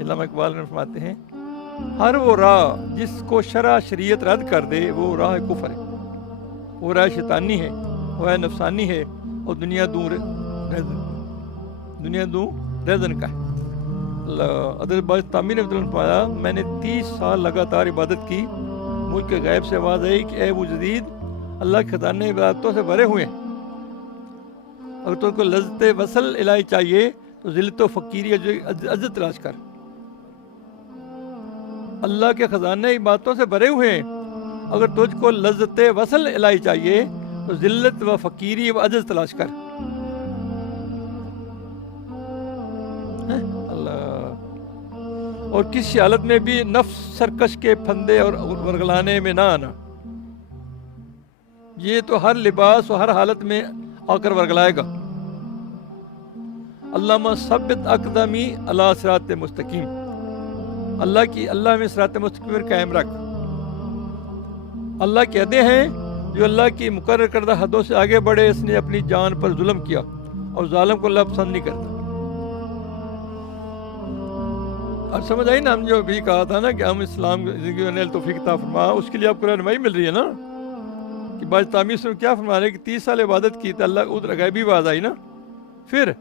علامہ اقبال نے فرماتے ہیں ہر وہ راہ جس کو شرع شریعت رد کر دے وہ راہ کفر ہے، وہ راہ شیطانی ہے، وہ راہ نفسانی ہے، اور دنیا دور رہزن کا ہے۔ حضرت بستامی نے فرمایا میں نے 30 سال لگاتار عبادت کی، مجھ کے غیب سے آواز آئی کہ اے ابو جدید، اللہ کے خزانے عبادتوں سے بھرے ہوئے ہیں، اگر تو کو لذت وصل الہی چاہیے تو ذلت و فقیری عزت تلاش کر۔ اللہ کے خزانے عبادتوں سے بھرے ہوئے ہیں، اگر تجھ کو لذت وصل الہی چاہیے تو ذلت و فقیری و عجز تلاش کر۔ اور کسی حالت میں بھی نفس سرکش کے پھندے اور ورگلانے میں نہ آنا، یہ تو ہر لباس و ہر حالت میں آ کر ورگلائے گا۔ علامہ ثبت اقدامی علی صراط مستقیم، اللہ میں صراط مستقیم پر قائم رکھ۔ اللہ کہتے ہیں جو اللہ کی مقرر کردہ حدوں سے آگے بڑھے اس نے اپنی جان پر ظلم کیا، اور ظالم کو اللہ پسند نہیں کرتا۔ اور سمجھ آئی نا، ہم جو بھی کہا تھا نا کہ ہم اسلام زندگی میں توفیق عطا فرما، اس کے لیے آپ کو رہنمائی مل رہی ہے نا کہ بعض تعمیر سے کیا فرما رہے کہ 30 سال عبادت کی تو اللہ ادھر غیبی آواز آئی نا، پھر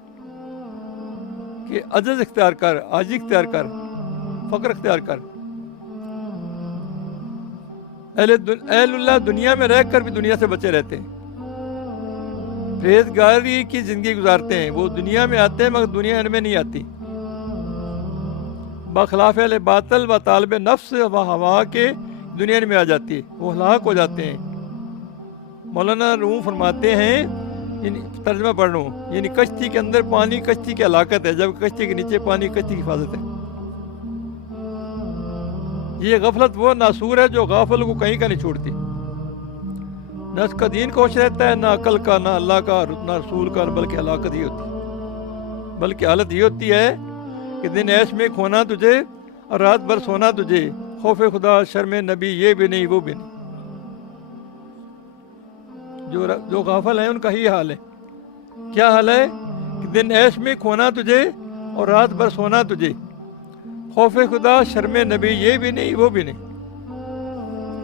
کہ عجز اختیار کر، عاجزی اختیار کر، فقر اختیار کر۔ اہل اللہ دنیا میں رہ کر بھی دنیا سے بچے رہتے ہیں، پرہیزگاری کی زندگی گزارتے ہیں، وہ دنیا میں آتے ہیں مگر دنیا ان میں نہیں آتی، بخلاف اہل باطل و طالب نفس و ہوا کے دنیا میں آ جاتی ہے، وہ ہلاک ہو جاتے ہیں۔ مولانا روم فرماتے ہیں، ترجمہ پڑھ رہا ہوں، یعنی کشتی کے اندر پانی کشتی کی ہلاکت ہے، جب کشتی کے نیچے پانی کشتی کی حفاظت ہے۔ یہ غفلت وہ ناسور ہے جو غافل کو کہیں کا نہیں چھوڑتی، نہ اس کا دین کو ہوش رہتا ہے، نہ عقل کا، نہ اللہ کا، نہ رسول کا، بلکہ ہلاکت ہی ہوتی ہے۔ بلکہ حالت یہ ہوتی ہے کہ دن عیش میں کھونا تجھے اور رات بھر سونا تجھے، خوف خدا شرم نبی یہ بھی نہیں وہ بھی نہیں۔ جو غافل ہیں ان کا ہی حال ہے۔ کیا حال ہے کہ دن عیش میں کھونا تجھے اور رات بھر سونا تجھے، خوف خدا شرم نبی یہ بھی نہیں وہ بھی نہیں۔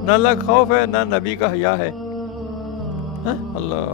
نہ اللہ کا خوف ہے، نہ نبی کا حیا ہے۔ اللہ